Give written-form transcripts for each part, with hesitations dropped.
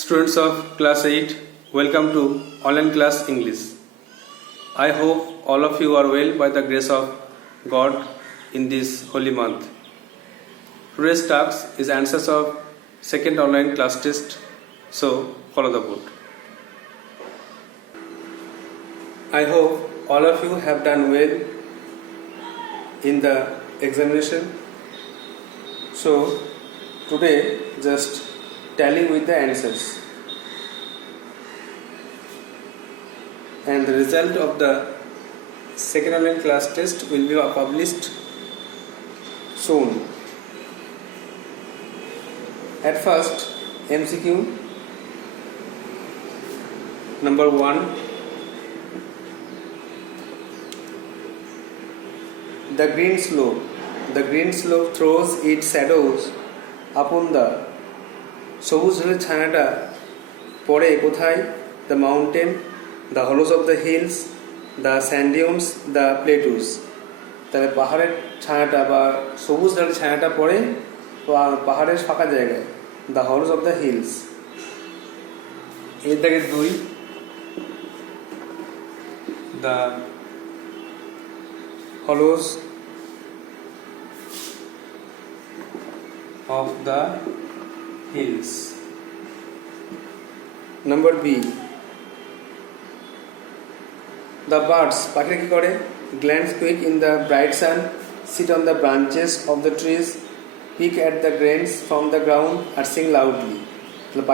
Students of class 8, welcome to online class English. I hope all of you are well by the grace of God in this holy month. Today's task is answers of second online class test, so follow the board. I hope all of you have done well in the examination. So today just tally with the answers, and the result of the second online class test will be published soon. At first, MCQ number 1. The green slope throws its shadows upon the সবুজ ঢালের ছায়াটা পড়ে কোথায়? The mountain, the hollows of the hills, the sand dunes, the plateaus. তাহলে পাহাড়ের ছায়াটা বা সবুজ ঢালের ছায়াটা পড়ে পাহাড়ের ফাঁকা জায়গায়, the hollows of the hills. এর দাগে 2, the hollows of the hills. Number B, the birds পাখিরা কি করে? glance quick in the bright sun, sit on the branches of the trees, pick at the grains from the ground and sing loudly. তাহলে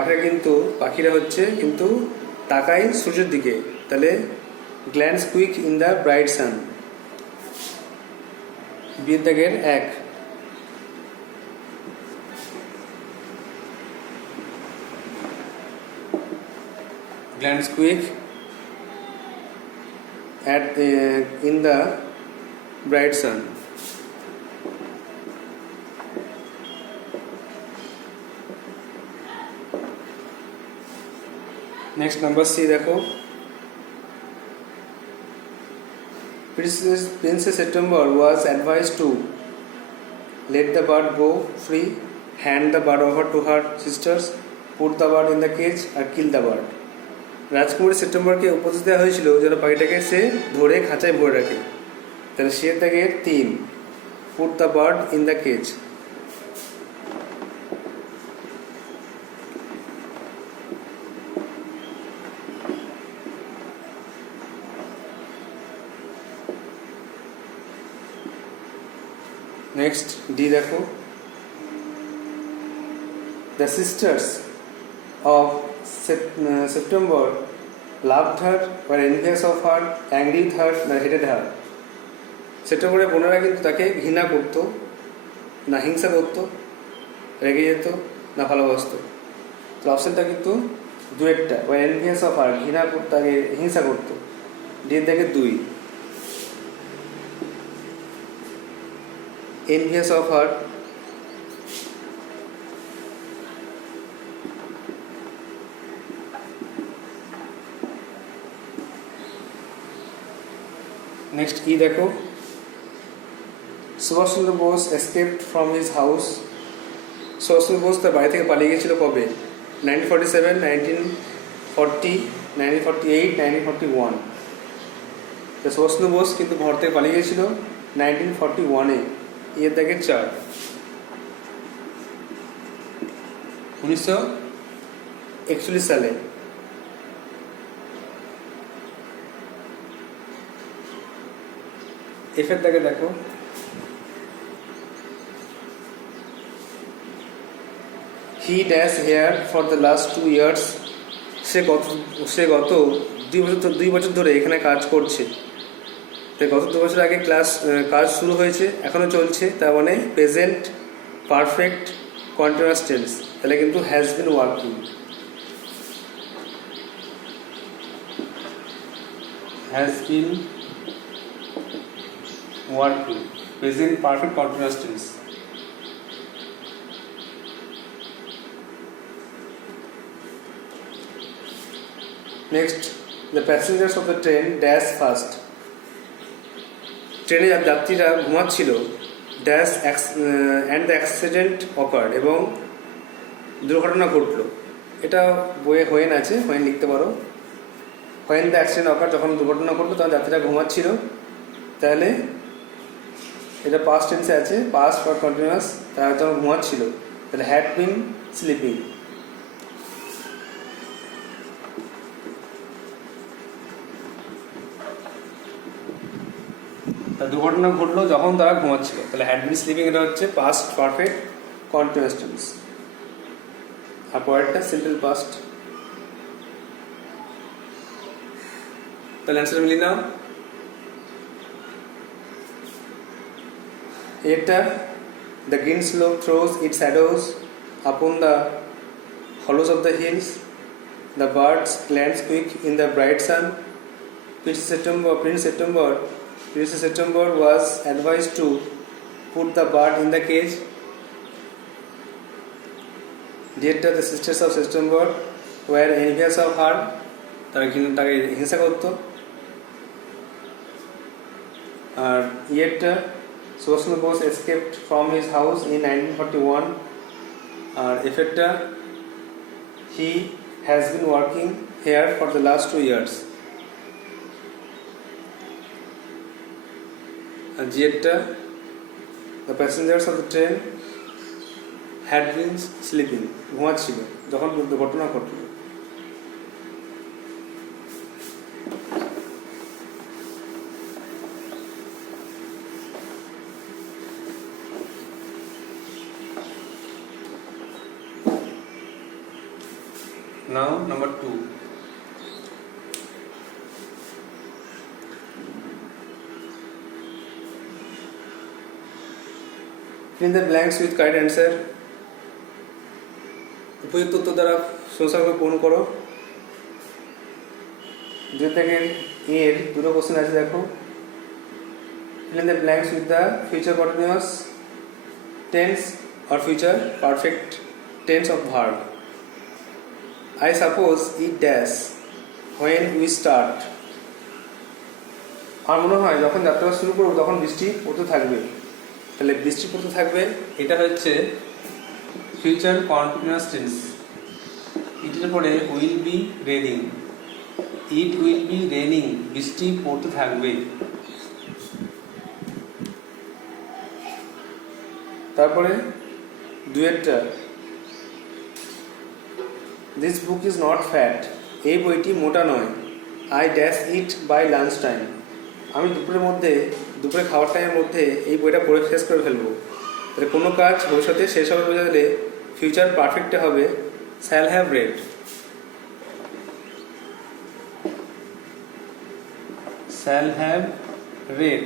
পাখিরা হচ্ছে কিন্তু তাকায় সূর্যের দিকে, তাহলে glance quick in the bright sun। বি দাগের 1, glance quick in the bright sun। Next number C देखो, Princess September was advised to let the bird go free, hand the bird over to her sisters, put the bird in the cage or kill the bird। রাজকুমারী সেপ্টেম্বরকে উপদেশ দেওয়া হয়েছিল যেন পাখিটাকে সে ধরে খাঁচায় ভরে রাখে, তাহলে সে থেকে 3, put the bird in the cage. Next D দেখো, the sisters of September loved her, were envious of her, angry with her, or hated her। সেপ্টেম্বরের বোনেরা কিন্তু তাকে ঘৃণা করতো, না হিংসা করতো, রেগে যেত, না ভালোবাসতো। তো অপশনটা কিন্তু দুয়েরটা, were envious of her, ঘৃণা করতো, তাকে হিংসা করতো। ডি থেকে 2, envious of her। নেক্সট ই দেখো, Subhash Chandra Bose escaped from his house. Subhash Chandra Bose তার বাড়ি থেকে পালিয়ে গিয়েছিল কবে? 1947, 1940, 1948, 1941। তো সুভাষচন্দ্র বোস কিন্তু ঘর থেকে পালিয়ে গিয়েছিল 1941-এ। এর দাগের 4, 1941 সালে। এফের দাগে দেখো, he dash here for the last 2 years। সে গত 2 বছর ধরে এখানে কাজ করছে। তাই গত 2 বছর আগে কাজ শুরু হয়েছে, এখনো চলছে, তার মানে প্রেজেন্ট পারফেক্ট কন্টিনিউয়াস টেন্স, তাহলে কিন্তু has been working. Has been working, present perfect continuous tense। Next, the passengers of the train dash fast। ট্রেনে যাত্রীরা ঘুমাচ্ছিল, dash and the accident occurred, এবং দুর্ঘটনা ঘটলো। এটা বইয়ে হোয়েন আছে, হোয়েন লিখতে পারো। হোয়েন দ্য অ্যাক্সিডেন্ট অকার, যখন দুর্ঘটনা ঘটলো তখন যাত্রীরা ঘুমাচ্ছিল, তাহলে এটা পাস্ট টেন্সে আছে, পাস্ট ফর কন্টিনিউয়াস, তারা যখন ঘুমাচ্ছিল তাহলে হ্যাড বিন স্লিপিং। দুর্ঘটনা ঘটলো যখন তারা ঘুমাচ্ছিল, তাহলে হ্যাড বিন স্লিপিং, এটা হচ্ছে পাস্ট পারফেক্ট কন্টিনিউয়াস টেন্স। আর পরেরটা সিম্পল পাস্ট। তাহলে অ্যান্সার মিলি নাও। এটা the green slope throws its shadows upon the hollows of the hills. The birds glance quick in the bright sun. Prince September was advised to put the bird in the cage. Later, the sisters of September were envious of her. তাকে হিংসা করতো। আর ইয়েটা Sushma Bose escaped from his house in 1941. Effecta, he has been working here for the last 2 years. And Gietta, the passengers of the train had been sleeping. ঘুমাচ্ছিল যখন দুর্ঘটনা ঘটল। Now number 2. Fill in the blanks with correct answer. উপযুক্ত উত্তর দ্বারা শূন্যস্থানগুলো পূরণ করো। 2 থেকে এর দুটো কোশ্চেন আছে দেখো। Fill in the blanks with the future continuous tense or future perfect tense of verb. I suppose it dash when we start. আমার মনে হয় যখন যাত্রা শুরু করব তখন বৃষ্টি পড়তে থাকবে, তাহলে বৃষ্টি পড়তে থাকবে এটা হচ্ছে ফিউচার কন্টিনিউয়াস টেন্স। এটার পরে will be raining, it will be raining, বৃষ্টি পড়তে থাকবে। তারপরে দুয়েরটা, this book is not fat, এই বইটি মোটা নয়। I dash eat by lunch time, আমি দুপুরে খাওয়ার টাইমের মধ্যে এই বইটা পড়ে শেষ করে ফেলবো। তাহলে কোনো কাজ ভবিষ্যতে শেষ হবে বোঝালে ফিউচার পারফেক্টে হবে shall have red. Shall have red,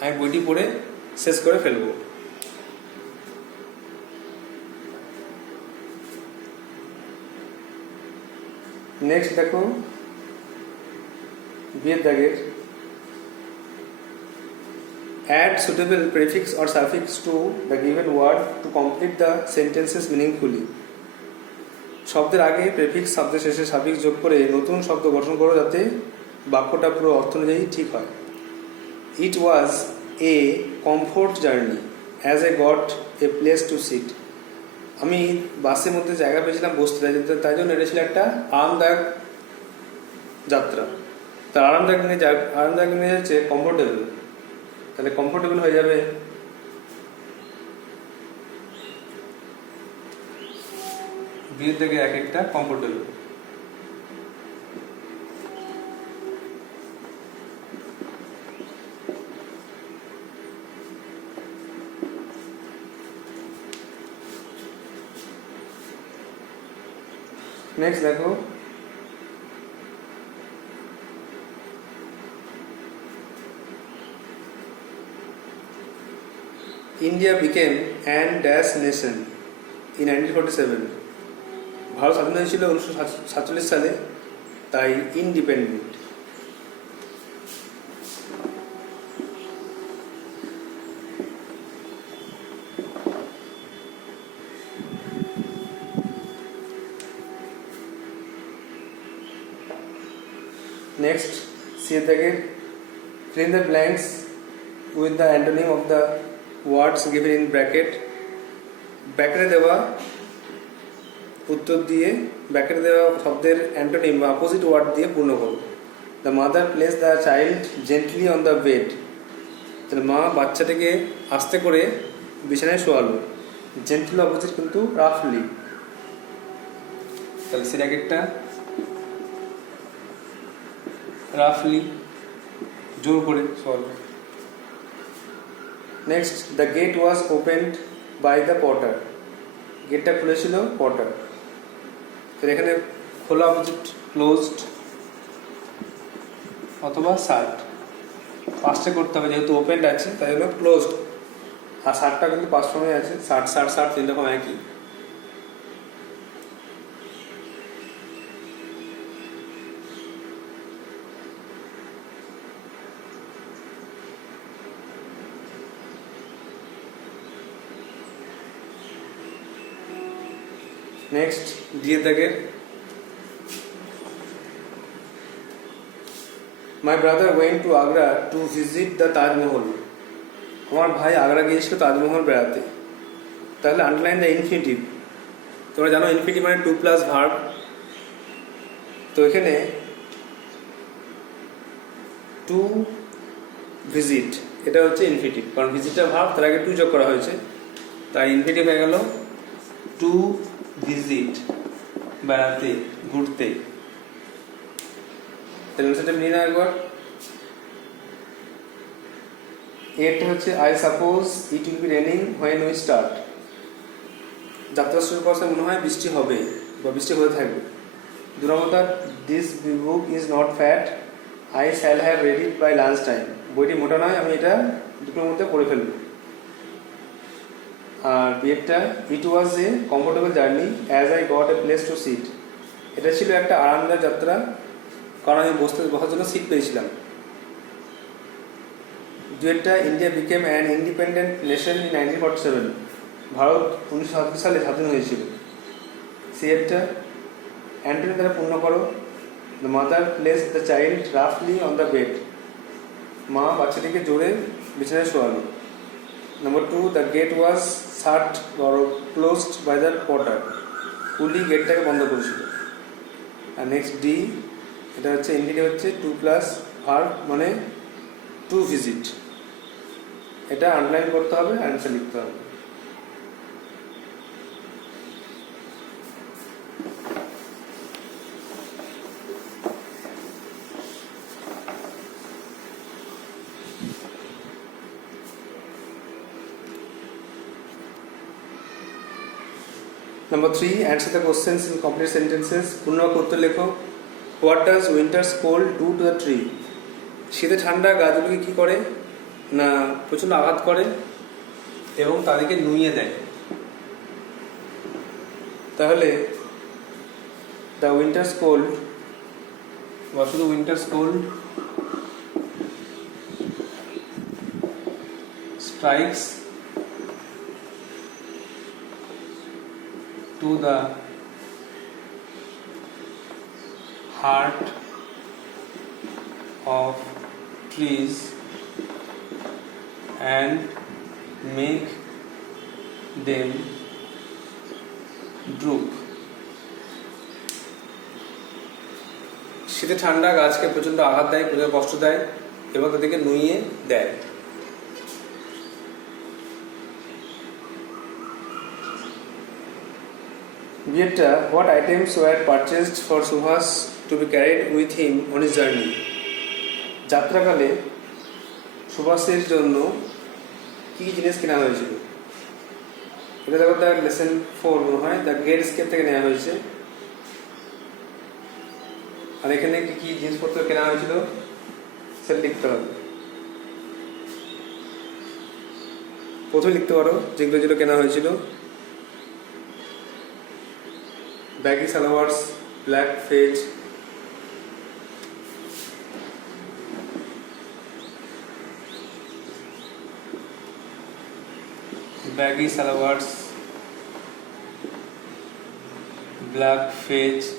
আমি বইটি পড়ে শেষ করে ফেলবো। নেক্সট দেখো বিয়ের দাগের, add suitable prefix or suffix to the given word to complete the sentences meaningfully. শব্দের আগে প্রেফিক্স, শব্দের শেষে সাফিক্স যোগ করে নতুন শব্দ গঠন করো যাতে বাক্যটা পুরো অর্থ অনুযায়ী ঠিক হয়। It was a comfort journey as a got a place to sit, আমি বাসের মধ্যে জায়গা পেয়েছিলাম বসতে, তাই জন্য এটা ছিল একটা আরামদায়ক যাত্রা। তার আরামদায়ক নিয়ে হচ্ছে কমফোর্টেবল, তাহলে কমফোর্টেবল হয়ে যাবে বিয়ের থেকে এক একটা কমফোর্টেবল। নেক্সট দেখো India became an dash nation in 1947. ভারত স্বাধীন হয়েছিল 1947 সালে, তাই ইন্ডিপেন্ডেন্ট। নেক্সট সি এর দাগে, fill in the blanks with the antonym of the words given in bracket. ব্র্যাকেটে দেওয়া উত্তর দিয়ে ব্র্যাকেটে দেওয়া শব্দের অ্যান্টোনিম বা অপোজিট ওয়ার্ড দিয়ে পূর্ণ করো। The mother place the child gently on the bed. তাহলে মা বাচ্চাটাকে আস্তে করে বিছানায় শোয়ালো। জেন্টলি অপোজিট কিন্তু রাফলি। তাহলে সে র্যাকেটটা রাফলি জোর করে শোয়ালো। Next, the gate was opened by the potter. গেটটা খুলেছিল পটার। তো এখানে খোলা অপোজিট ক্লোজড অথবা শার্ট। পাঁচটা করতে হবে, যেহেতু ওপেন্ড আছে তাই জন্য ক্লোজড, আর শার্টটা কিন্তু পাঁচ সময় আছে। শার্ট শার্ট শার্ট তিন রকম একই। নেক্সট, দিয়ে দাগের my brother went to Agra to visit the Taj Mahal. আমার ভাই আগ্রা গিয়েছিল তাজমহল বেড়াতে। তাহলে আন্ডারলাইন দ্য ইনফিনিটিভ। তোমরা জানো ইনফিনিটিভ মানে টু প্লাস ভার্ব। তো এখানে টু ভিজিট এটা হচ্ছে ইনফিনিটিভ, কারণ ভিজিটার ভার্ব তার আগে টু যোগ করা হয়েছে, তাই ইনফিনিটিভ হয়ে গেল টু ভিজিট, বেড়াতে ঘুরতে। তাহলে সেটা নিয়ে না একবার। এটা হচ্ছে I suppose it will be raining when we start. যাত্রা শুরু করার সময় মনে হয় বৃষ্টি হবে বা বৃষ্টি হতে থাকবে। দু নম্বরটা, this book is not fat, I shall have read it by lunch time. বইটি মোটা নয়, আমি এটা দুটোর মধ্যে পড়ে ফেলবো। আর বিয়েরটা, it was a comfortable journey as I got a place to sit. এটা ছিল একটা আরামদায়ক যাত্রা, কারণ আমি বসার জন্য সিট পেয়েছিলাম। দুয়েরটা, India became an independent nation in 1947। ভারত 1947 সালে স্বাধীন হয়েছিল। সিয়েরটা, অ্যান্টনি দ্বারা পূর্ণ করো। The mother place the child রাফলি অন দ্য বেড। মা বাচ্চাটিকে জোরে বিছানায় শোয়ালো। Number 2, the gate was shut or closed by the porter. কুলি গেটটাকে বন্ধ করেছিল। আর নেক্সট ডি, এটা হচ্ছে ইন্ডিকে হচ্ছে টু প্লাস ভার্ব মানে টু ভিজিট। এটা আন্ডারলাইন করতে হবে, অ্যান্সার লিখতে হবে। Number 3, answer the questions in complete sentences. পূর্ণবাক্য উত্তর লেখো। What does winter's cold do to the tree? শীতে ঠান্ডা গাছগুলিকে কি করে না প্রচণ্ড আঘাত করে এবং তাদেরকে নুইয়ে দেয়। তাহলে দ্য উইন্টার্স কোল্ড বা শুধু winters cold strikes to the heart of trees and make them droop. শীতে ঠান্ডা গাছকে প্রচণ্ড আঘাত দেয়, প্রচণ্ড কষ্ট দেয় এবং তাদেরকে নুইয়ে দেয়। বিয়েরটা, what items were purchased for Subhash to be carried with him on his journey. যাত্রাকালে সুভাষের জন্য কী জিনিস কেনা হয়েছিল? এটা দেখো দ্য লেসন 4 মনে হয় দ্য গ্রেট স্কেপ থেকে নেওয়া হয়েছে। আর এখানে কি কি জিনিসপত্র কেনা হয়েছিল সেটা লিখতে হবে। প্রথমে লিখতে পারো যেগুলো যেগুলো কেনা হয়েছিল। baggy salwars, black fez, baggy salwars, black fez,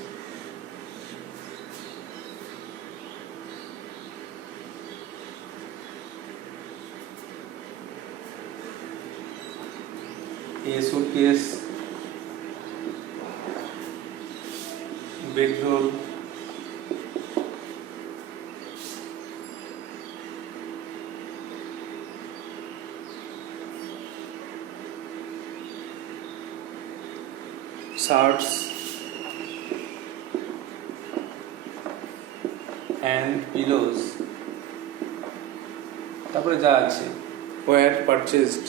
a suitcase, bedroll, shirts and pillows, তারপরে যা আছে were purchased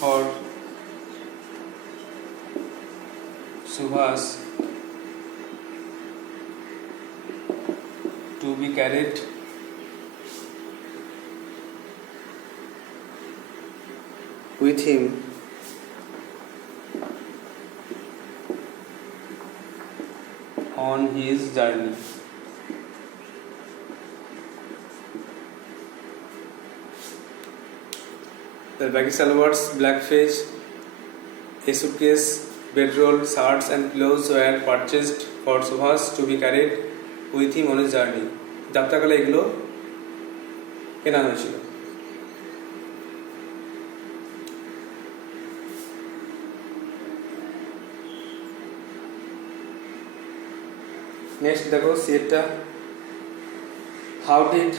for Subhas to be carried with him on his journey. The baggy salwars, black fish, a suitcase, bedroll, shirts and pillows were purchased for Subhas to be carried with him on his journey. যাত্রাকালে এগুলো কেনা হয়েছিল। Next দেখো সিয়েটটা, how did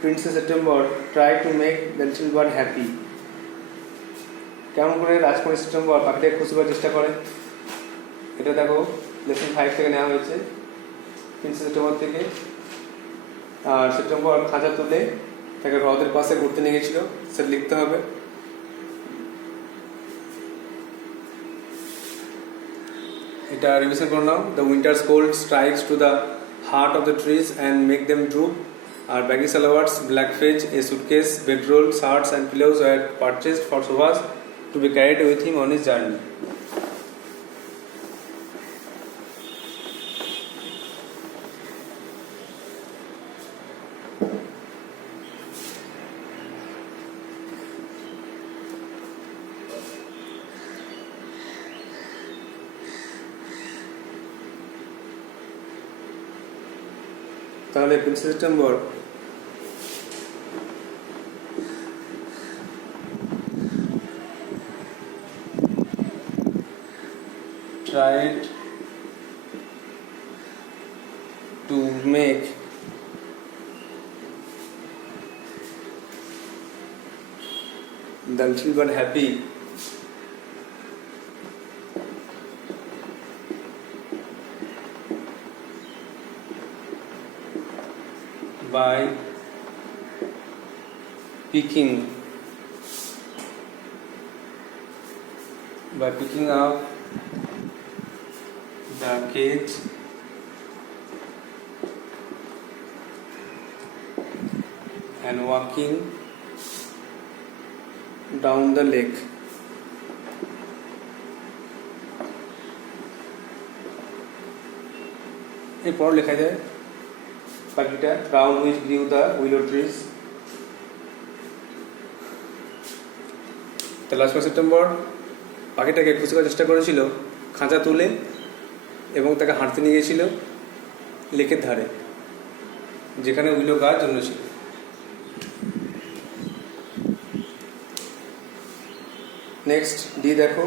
Princess September try to make the little bird happy, কেমন করে রাজকুমারী সেপ্টেম্বর পাখিটাকে খুশি করার চেষ্টা করে। এটা দেখো লেসন 5 থেকে নেওয়া হয়েছে, প্রিন্সেস সেপ্টেম্বর থেকে। আর সেপ্টেম্বর খাঁচা তুলে তাকে হ্রদের পাশে ঘুরতে নিয়ে গেছিল, সেটা লিখতে হবে। এটা রিভিশন করে নাও। The winter's cold strikes to the heart of the trees and make them droop. আর baggy salwars, black fish, a suitcase, bedroll, shirts and pillows were purchased for Subhas to be carried with him on his journey. তাহলে princess September tried to make the little bird happy by picking up the cage and walking down the lake. এরপর লেখা যায় পাখিটা round which grew the willow trees. তাহলে last September পাখিটাকে খুশি করার চেষ্টা করেছিল খাঁচা তুলে এবং তাকে হাঁটতে নিয়ে গিয়েছিল লেকের ধারে, যেখানে উইলো গাছ জন্মেছিল। নেক্সট ডি দেখো,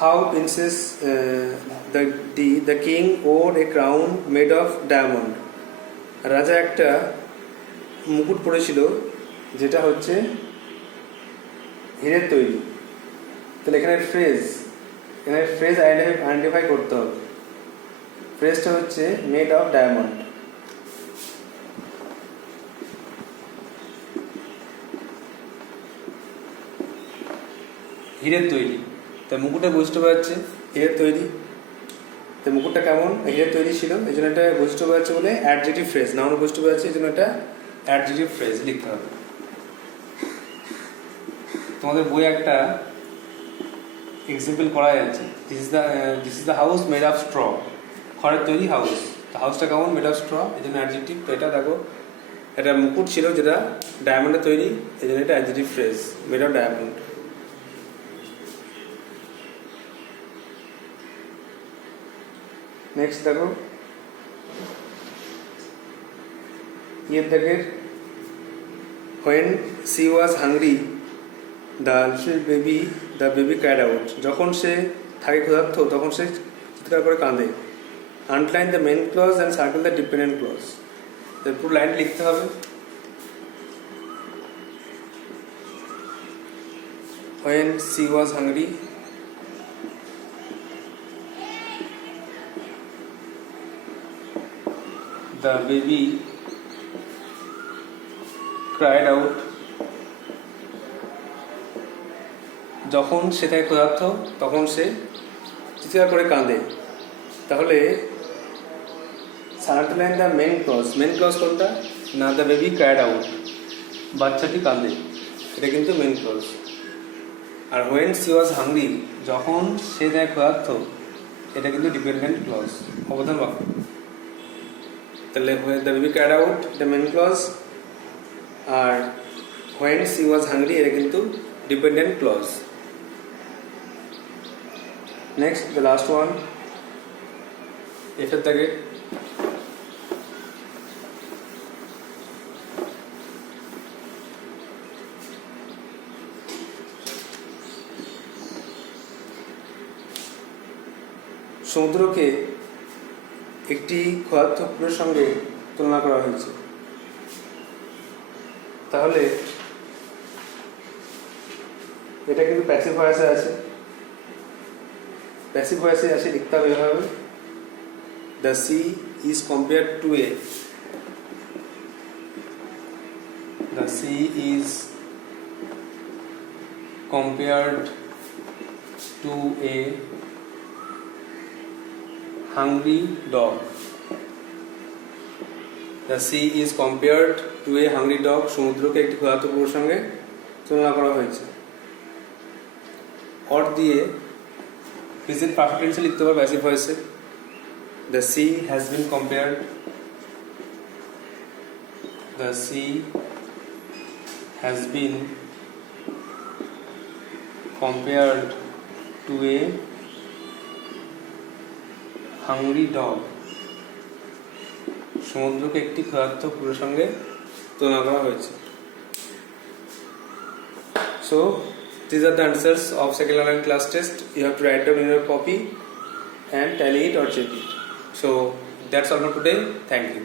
how princess the king or A crown made of diamond. রাজা একটা মুকুট পরেছিল যেটা হচ্ছে হীরের তৈরি। তাহলে এখানে ফ্রেজ আইডেন্টিফাই করতে হবে। ফ্রেজটা হচ্ছে মেড অফ ডায়মন্ড। হীরের তৈরি, তাই মুকুটে বুঝতে পারছে হীরের তৈরি। তো মুকুটটা কেমন হীরের তৈরি ছিল, এই জন্য এটা বুঝতে পারছে বলে অ্যাডজেক্টিভ ফ্রেজ, নাউন বুঝতে পারছে এই জন্য এটা অ্যাডজেক্টিভ ফ্রেজ লিখতে হবে। তোমাদের বই একটা এক্সাম্পল করা যাচ্ছে, this is the house made of straw, খড়ের তৈরি হাউস। তো হাউসটা কেমন মেড অফ স্ট্র, এই জন্য অ্যাডজেক্টিভ। তো এটা দেখো এটা মুকুট ছিল যেটা ডায়মন্ডের তৈরি, এই জন্য এটা adjective phrase made of diamond. Next দেখো, এর দাগের when she was hungry the baby cried out, যখন সে থাকে ক্ষুধার্ত তখন সে চিৎকার করে কাঁদে। Underline the main clause and circle the dependent clause. পুরো লাইন লিখতে হবে। when she was hungry the baby cried out, যখন সে থাকে ক্ষুধার্ত তখন সে চিৎকার করে কাঁদে। তাহলে আন্ডারলাইন দ্য মেন ক্লজ কোনটা না, দ্য বেবি ক্রাইড আউট, বাচ্চাটি কাঁদে, এটা কিন্তু মেন ক্লজ। আর when she was hungry, যখন সে থাকে ক্ষুধার্ত, এটা কিন্তু ডিপেন্ডেন্ট ক্লজ, অবধান বাক্য। তাহলে the baby cried out the main clause, আর when she was hungry এটা কিন্তু dependent clause. Next the last one, এফের দাগে সমুদ্রকে একটি ক্ষুধার্ত কুকুরের সঙ্গে তুলনা করা হয়েছে। তাহলে এটা কিন্তু প্যাসিভ ভয়েসে আছে, প্যাসিভ ভয়েসে আছে, লিখতে হবে এভাবে, the sea is compared two A, the sea is compared two A hungry dog. The sea is compared to a hungry dog. সমুদ্রকে একটি ক্ষুধার্ত কুকুরের সঙ্গে তুলনা করা হয়েছে। অর দিয়ে প্রেজেন্ট পারফেক্ট টেন্সে লিখতে পারবে প্যাসিভ ভয়েসে, the sea has been compared, the sea has been compared to a hungry dog. সমুদ্রকে একটি ক্ষুধার্ত কুকুরের সঙ্গে তুলনা করা হয়েছে। So these are the answers of second online class test. You have to write down in your copy and tally it or check it. So that's all for today. Thank you.